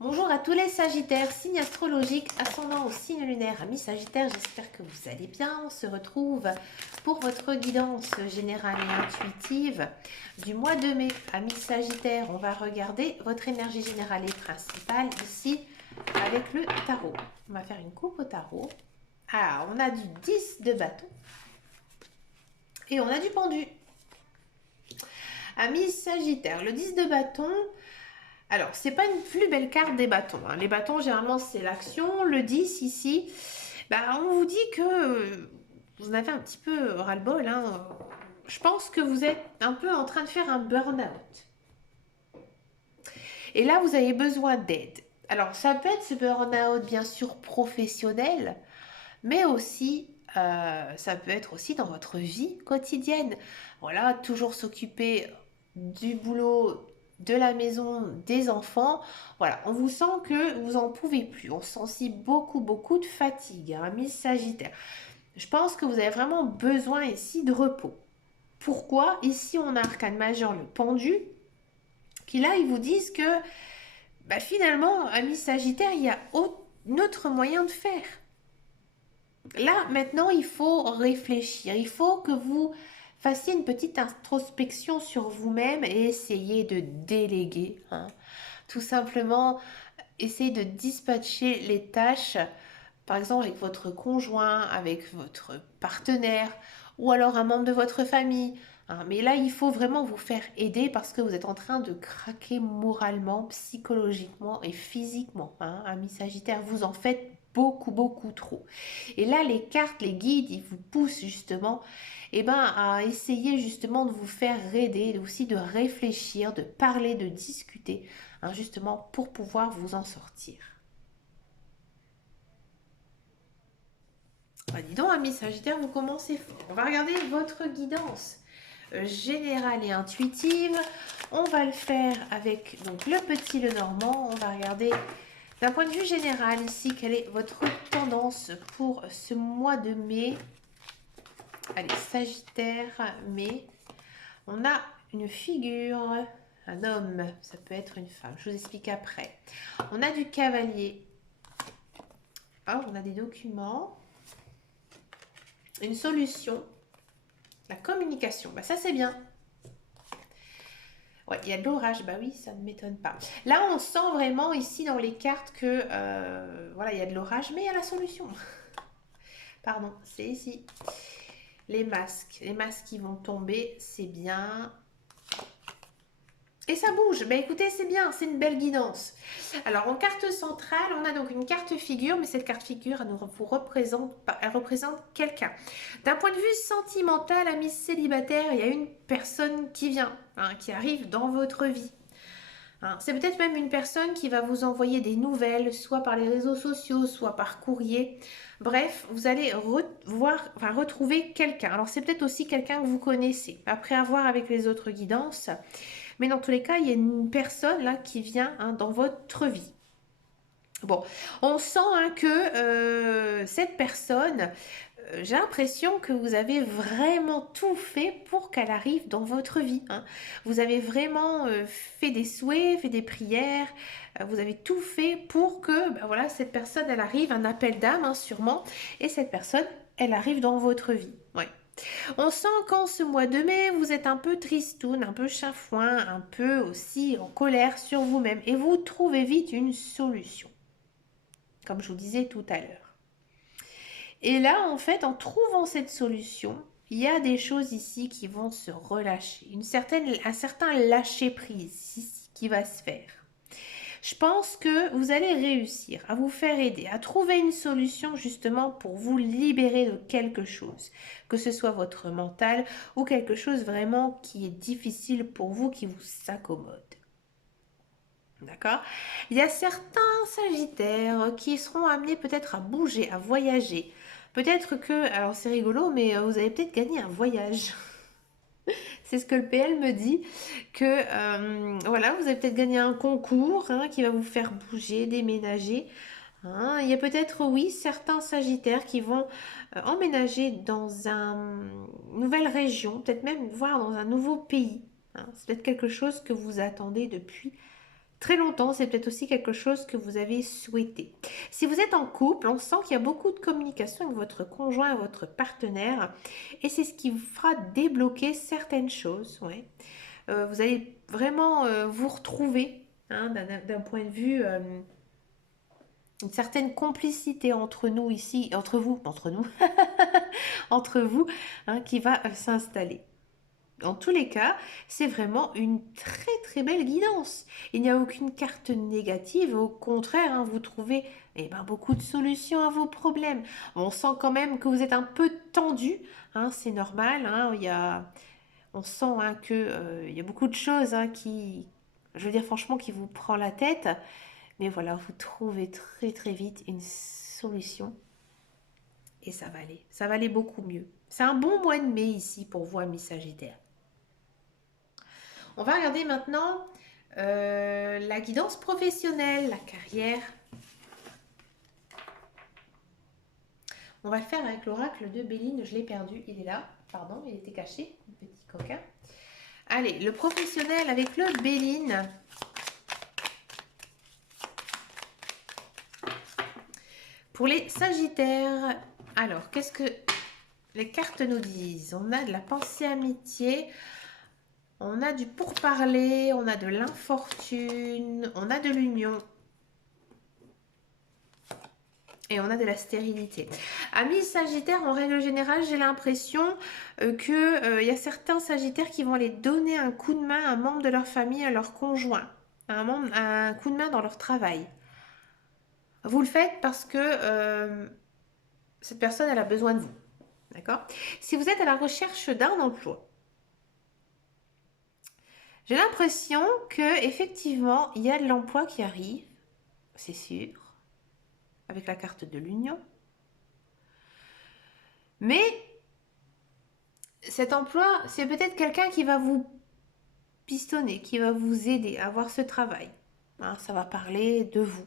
Bonjour à tous les Sagittaires, signe astrologique, ascendant au signe lunaire, amis Sagittaires, j'espère que vous allez bien. On se retrouve pour votre guidance générale et intuitive du mois de mai. Amis Sagittaires, on va regarder votre énergie générale et principale ici avec le tarot. On va faire une coupe au tarot. Alors, on a du 10 de bâton et on a du pendu. Amis Sagittaires, le 10 de bâton. Alors, c'est pas une plus belle carte des bâtons, hein. Les bâtons, généralement, c'est l'action. Le 10 ici, bah, on vous dit que vous en avez un petit peu ras-le-bol, hein. Je pense que vous êtes un peu en train de faire un burn-out. Et là, vous avez besoin d'aide. Alors, ça peut être ce burn-out, bien sûr, professionnel, mais aussi, ça peut être aussi dans votre vie quotidienne. Voilà, toujours s'occuper du boulot, de la maison, des enfants. Voilà, on vous sent que vous en pouvez plus. On sent aussi beaucoup de fatigue, hein, Miss Sagittaire. Je pense que vous avez vraiment besoin ici de repos. Pourquoi? Ici, on a Arcane Majeur, le pendu, qui là, ils vous disent que bah, finalement, Miss Sagittaire, il y a un autre moyen de faire. Là, maintenant, il faut réfléchir. Il faut que vous fassiez une petite introspection sur vous-même et essayer de déléguer, hein. Tout simplement, essayez de dispatcher les tâches, par exemple avec votre conjoint, avec votre partenaire ou alors un membre de votre famille, hein. Mais là, il faut vraiment vous faire aider parce que vous êtes en train de craquer moralement, psychologiquement et physiquement, hein. Ami Sagittaire, vous en faites beaucoup trop. Et là, les cartes, les guides, ils vous poussent justement à essayer justement de vous faire aider, aussi de réfléchir, de parler, de discuter, hein, justement pour pouvoir vous en sortir. Bah, dis donc, ami Sagittaire, vous commencez fort. On va regarder votre guidance générale et intuitive. On va le faire avec donc le petit le normand. On va regarder d'un point de vue général ici quelle est votre tendance pour ce mois de mai. Allez, Sagittaire, mai. On a une figure, un homme, ça peut être une femme. Je vous explique après. On a du cavalier. Oh, on a des documents. Une solution. La communication. Bah, ça, c'est bien. Ouais, il y a de l'orage. Bah oui, ça ne m'étonne pas. Là, on sent vraiment ici dans les cartes que voilà, il y a de l'orage, mais il y a la solution. Pardon, c'est ici. Les masques. Les masques qui vont tomber, c'est bien. Et ça bouge. Ben écoutez, c'est bien, c'est une belle guidance. Alors en carte centrale, on a donc une carte figure, mais cette carte figure, elle représente quelqu'un. D'un point de vue sentimental, amis célibataire, il y a une personne qui vient, hein, qui arrive dans votre vie, hein. C'est peut-être même une personne qui va vous envoyer des nouvelles, soit par les réseaux sociaux, soit par courrier. Bref, vous allez retrouver quelqu'un. Alors c'est peut-être aussi quelqu'un que vous connaissez. Après avoir avec les autres guidances. Mais dans tous les cas, il y a une personne là qui vient, hein, dans votre vie. Bon, on sent, hein, que cette personne, j'ai l'impression que vous avez vraiment tout fait pour qu'elle arrive dans votre vie, hein. Vous avez vraiment fait des souhaits, fait des prières, vous avez tout fait pour que voilà, cette personne, elle arrive, un appel d'âme, hein, sûrement, et cette personne, elle arrive dans votre vie. Ouais. On sent qu'en ce mois de mai, vous êtes un peu tristoun, un peu chafouin, un peu aussi en colère sur vous-même. Et vous trouvez vite une solution, comme je vous disais tout à l'heure. Et là, en fait, en trouvant cette solution, il y a des choses ici qui vont se relâcher. Un certain lâcher-prise ici qui va se faire. Je pense que vous allez réussir à vous faire aider, à trouver une solution justement pour vous libérer de quelque chose, que ce soit votre mental ou quelque chose vraiment qui est difficile pour vous, qui vous s'accommode. D'accord? Il y a certains sagittaires qui seront amenés peut-être à bouger, à voyager. Peut-être que, alors c'est rigolo, mais vous allez peut-être gagner un voyage. C'est ce que le PL me dit, que voilà, vous avez peut-être gagné un concours, hein, qui va vous faire bouger, déménager, hein. Il y a peut-être, oui, certains sagittaires qui vont emménager dans une nouvelle région, peut-être même voir dans un nouveau pays, hein. C'est peut-être quelque chose que vous attendez depuis très longtemps. C'est peut-être aussi quelque chose que vous avez souhaité. Si vous êtes en couple, on sent qu'il y a beaucoup de communication avec votre conjoint, votre partenaire. Et c'est ce qui vous fera débloquer certaines choses. Ouais. Vous allez vraiment vous retrouver hein, d'un point de vue... une certaine complicité entre nous ici, entre nous, entre vous, hein, qui va s'installer. En tous les cas, c'est vraiment une très très belle guidance. Il n'y a aucune carte négative, au contraire, hein, vous trouvez eh ben, beaucoup de solutions à vos problèmes. On sent quand même que vous êtes un peu tendu, hein, c'est normal. Hein, on sent hein, que il y a beaucoup de choses hein, qui, je veux dire franchement, qui vous prend la tête. Mais voilà, vous trouvez très très vite une solution et ça va aller beaucoup mieux. C'est un bon mois de mai ici pour vous, amis Sagittaire. On va regarder maintenant la guidance professionnelle, la carrière. On va le faire avec l'oracle de Béline. Je l'ai perdu, il est là. Pardon, il était caché, le petit coquin. Allez, le professionnel avec le Béline. Pour les Sagittaires, alors, qu'est-ce que les cartes nous disent? On a de la pensée amitié, on a du pourparler, on a de l'infortune, on a de l'union. Et on a de la stérilité. Amis Sagittaires, en règle générale, j'ai l'impression qu'il y a certains Sagittaires qui vont aller donner un coup de main à un membre de leur famille, à leur conjoint. Un coup de main dans leur travail. Vous le faites parce que cette personne, elle a besoin de vous. D'accord? Si vous êtes à la recherche d'un emploi, j'ai l'impression que effectivement, il y a de l'emploi qui arrive, c'est sûr, avec la carte de l'union. Mais cet emploi, c'est peut-être quelqu'un qui va vous pistonner, qui va vous aider à avoir ce travail. Hein, ça va parler de vous.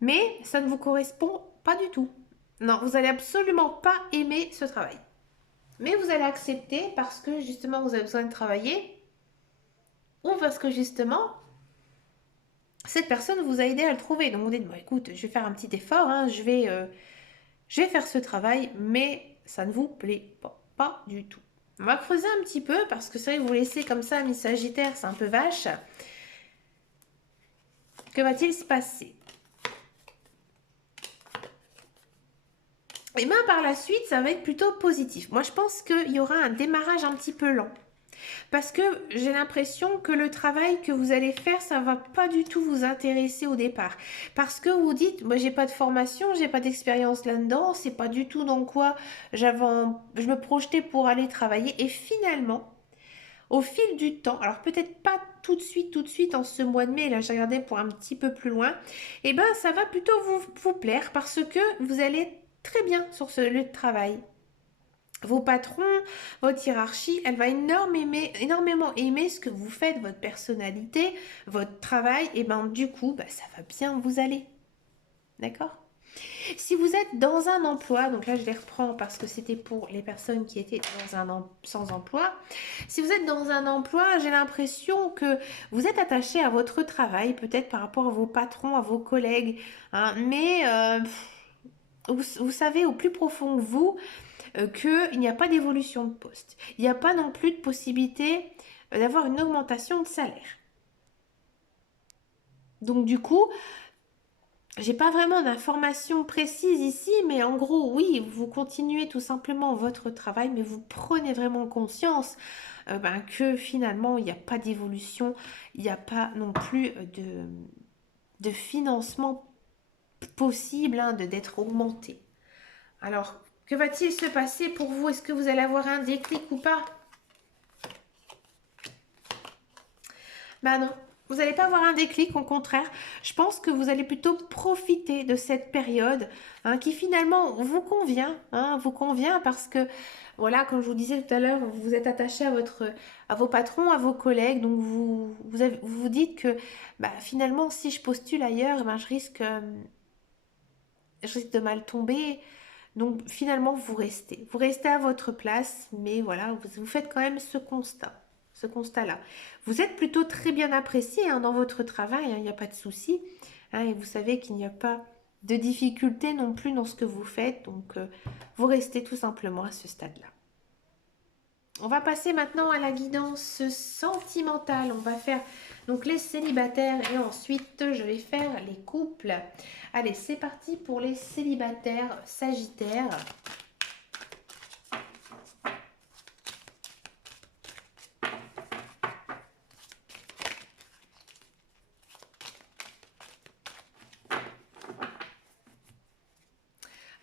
Mais ça ne vous correspond pas du tout. Non, vous n'allez absolument pas aimer ce travail. Mais vous allez accepter parce que justement vous avez besoin de travailler ou parce que justement cette personne vous a aidé à le trouver. Donc vous dites, bon écoute, je vais faire un petit effort, hein, je vais faire ce travail, mais ça ne vous plaît pas du tout. On va creuser un petit peu parce que c'est vrai que vous laissez comme ça, mi Sagittaire, c'est un peu vache. Que va-t-il se passer? Et bien par la suite, ça va être plutôt positif. Moi, je pense qu'il y aura un démarrage un petit peu lent. Parce que j'ai l'impression que le travail que vous allez faire, ça va pas du tout vous intéresser au départ. Parce que vous dites, moi j'ai pas de formation, j'ai pas d'expérience là-dedans, c'est pas du tout dans quoi je me projetais pour aller travailler. Et finalement, au fil du temps, alors peut-être pas tout de suite en ce mois de mai, là j'ai regardé pour un petit peu plus loin, et ben ça va plutôt vous plaire parce que vous allez très bien sur ce lieu de travail. Vos patrons, votre hiérarchie, elle va énormément aimer ce que vous faites, votre personnalité, votre travail, et ben du coup, bah, ça va bien vous aller. D'accord? Si vous êtes dans un emploi, donc là je les reprends parce que c'était pour les personnes qui étaient sans emploi. Si vous êtes dans un emploi, j'ai l'impression que vous êtes attaché à votre travail, peut-être par rapport à vos patrons, à vos collègues, hein, mais vous savez au plus profond que vous qu'il n'y a pas d'évolution de poste. Il n'y a pas non plus de possibilité d'avoir une augmentation de salaire. Donc du coup, j'ai pas vraiment d'informations précises ici, mais en gros, oui, vous continuez tout simplement votre travail, mais vous prenez vraiment conscience que finalement, il n'y a pas d'évolution, il n'y a pas non plus de financement possible hein, d'être augmenté. Alors, que va-t-il se passer pour vous? Est-ce que vous allez avoir un déclic ou pas? Ben non, vous n'allez pas avoir un déclic, au contraire. Je pense que vous allez plutôt profiter de cette période hein, qui finalement vous convient parce que, voilà, comme je vous disais tout à l'heure, vous êtes attaché à vos patrons, à vos collègues, donc vous dites que bah, finalement, si je postule ailleurs, ben, je risque de mal tomber. Donc finalement, vous restez. Vous restez à votre place, mais voilà, vous faites quand même ce constat. ce constat-là. Vous êtes plutôt très bien apprécié hein, dans votre travail, il n'y a pas de souci. Hein, et vous savez qu'il n'y a pas de difficulté non plus dans ce que vous faites. Donc, vous restez tout simplement à ce stade-là. On va passer maintenant à la guidance sentimentale. On va faire donc les célibataires et ensuite je vais faire les couples. Allez, c'est parti pour les célibataires Sagittaires.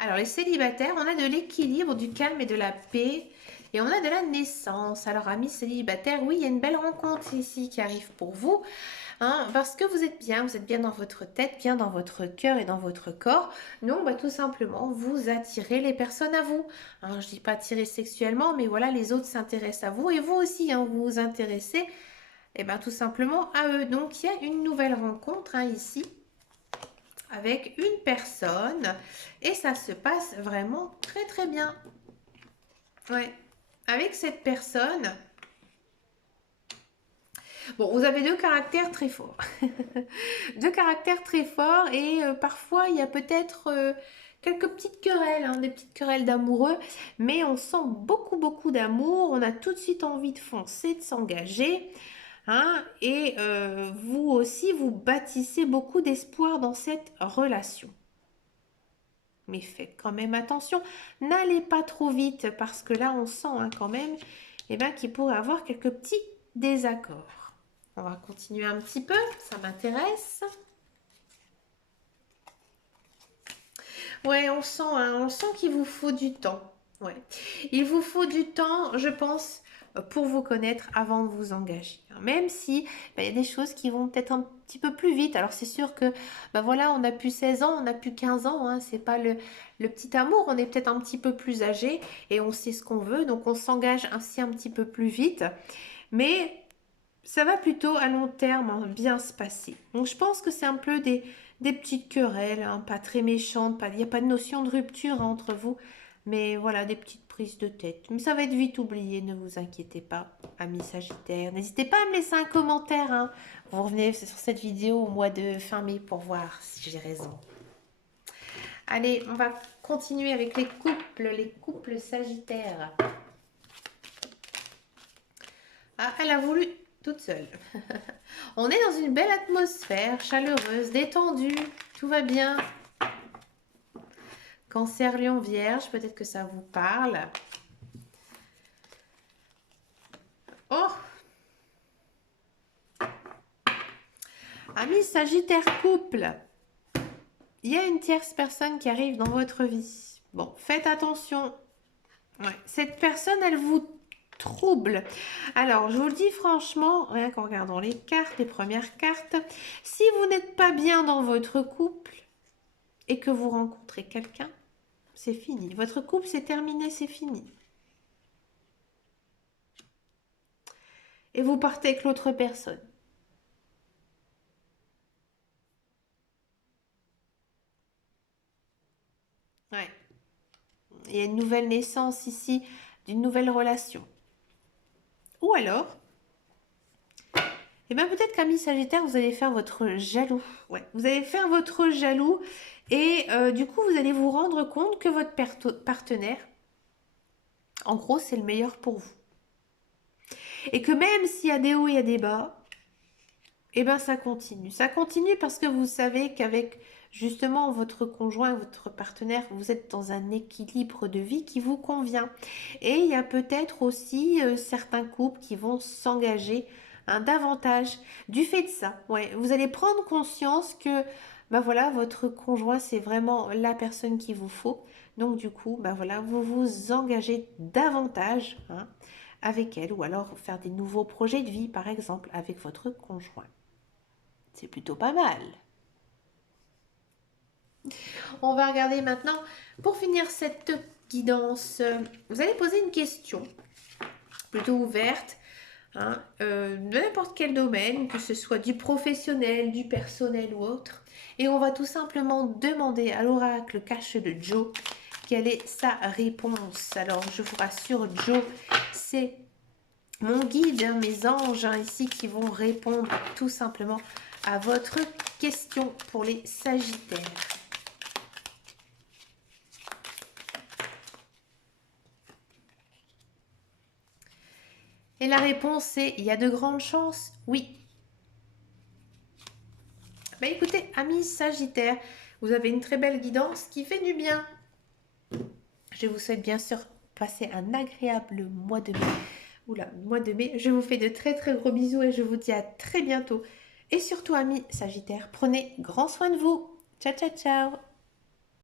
Alors les célibataires, on a de l'équilibre, du calme et de la paix. Et on a de la naissance. Alors amis célibataires, oui, il y a une belle rencontre ici qui arrive pour vous. Hein, parce que vous êtes bien dans votre tête, bien dans votre cœur et dans votre corps. Non, bah, tout simplement, vous attirez les personnes à vous. Hein, je dis pas attirer sexuellement, mais voilà, les autres s'intéressent à vous. Et vous aussi, hein, vous vous intéressez et ben, tout simplement à eux. Donc il y a une nouvelle rencontre hein, ici avec une personne et ça se passe vraiment très très bien. Ouais, avec cette personne, bon, vous avez deux caractères très forts. Deux caractères très forts et parfois il y a peut-être quelques petites querelles, hein, des petites querelles d'amoureux, mais on sent beaucoup beaucoup d'amour, on a tout de suite envie de foncer, de s'engager. Hein, et vous aussi, vous bâtissez beaucoup d'espoir dans cette relation. Mais faites quand même attention, n'allez pas trop vite parce que là on sent hein, quand même qu'il pourrait y avoir quelques petits désaccords. On va continuer un petit peu, ça m'intéresse. Ouais, on sent qu'il vous faut du temps. Ouais. Il vous faut du temps, je pense, pour vous connaître avant de vous engager. Même si il y a des choses qui vont peut-être un petit peu plus vite. Alors c'est sûr que voilà, on n'a plus 16 ans, on n'a plus 15 ans, hein, c'est pas le petit amour, on est peut-être un petit peu plus âgé et on sait ce qu'on veut, donc on s'engage ainsi un petit peu plus vite. Mais ça va plutôt à long terme hein, bien se passer. Donc je pense que c'est un peu des petites querelles, hein, pas très méchantes, il n'y a pas de notion de rupture hein, entre vous, mais voilà, des petites prises de tête. Mais ça va être vite oublié, ne vous inquiétez pas, amis Sagittaires. N'hésitez pas à me laisser un commentaire. Hein. Vous revenez sur cette vidéo au mois de fin mai pour voir si j'ai raison. Allez, on va continuer avec les couples Sagittaires. Ah, elle a voulu toute seule. On est dans une belle atmosphère, chaleureuse, détendue, tout va bien. Cancer, Lion, Vierge, peut-être que ça vous parle. Oh! Amis Sagittaire couple, il y a une tierce personne qui arrive dans votre vie. Bon, faites attention. Ouais. Cette personne, elle vous trouble. Alors, je vous le dis franchement, rien qu'en regardant les cartes, les premières cartes, si vous n'êtes pas bien dans votre couple et que vous rencontrez quelqu'un, c'est fini. Votre couple, c'est terminé, c'est fini. Et vous partez avec l'autre personne. Ouais. Il y a une nouvelle naissance ici d'une nouvelle relation. Ou alors, et bien peut-être qu'amis Sagittaire, vous allez faire votre jaloux. Ouais, vous allez faire votre jaloux et du coup, vous allez vous rendre compte que votre partenaire, en gros, c'est le meilleur pour vous. Et que même s'il y a des hauts et il y a des bas, et ben ça continue. Ça continue parce que vous savez qu'avec justement votre conjoint, votre partenaire, vous êtes dans un équilibre de vie qui vous convient. Et il y a peut-être aussi certains couples qui vont s'engager davantage du fait de ça. Ouais, vous allez prendre conscience que voilà, votre conjoint, c'est vraiment la personne qu'il vous faut. Donc du coup, voilà, vous vous engagez davantage hein, avec elle ou alors faire des nouveaux projets de vie, par exemple, avec votre conjoint. C'est plutôt pas mal. On va regarder maintenant, pour finir cette guidance, vous allez poser une question, plutôt ouverte, hein, de n'importe quel domaine, que ce soit du professionnel, du personnel ou autre. Et on va tout simplement demander à l'oracle cache de Joe quelle est sa réponse. Alors, je vous rassure, Joe, c'est mon guide, hein, mes anges hein, ici qui vont répondre tout simplement à votre question pour les Sagittaires. Et la réponse est, il y a de grandes chances, oui. Bah écoutez, amis Sagittaires, vous avez une très belle guidance qui fait du bien. Je vous souhaite bien sûr passer un agréable mois de mai. Oula, mois de mai. Je vous fais de très très gros bisous et je vous dis à très bientôt. Et surtout, amis Sagittaires, prenez grand soin de vous. Ciao, ciao, ciao.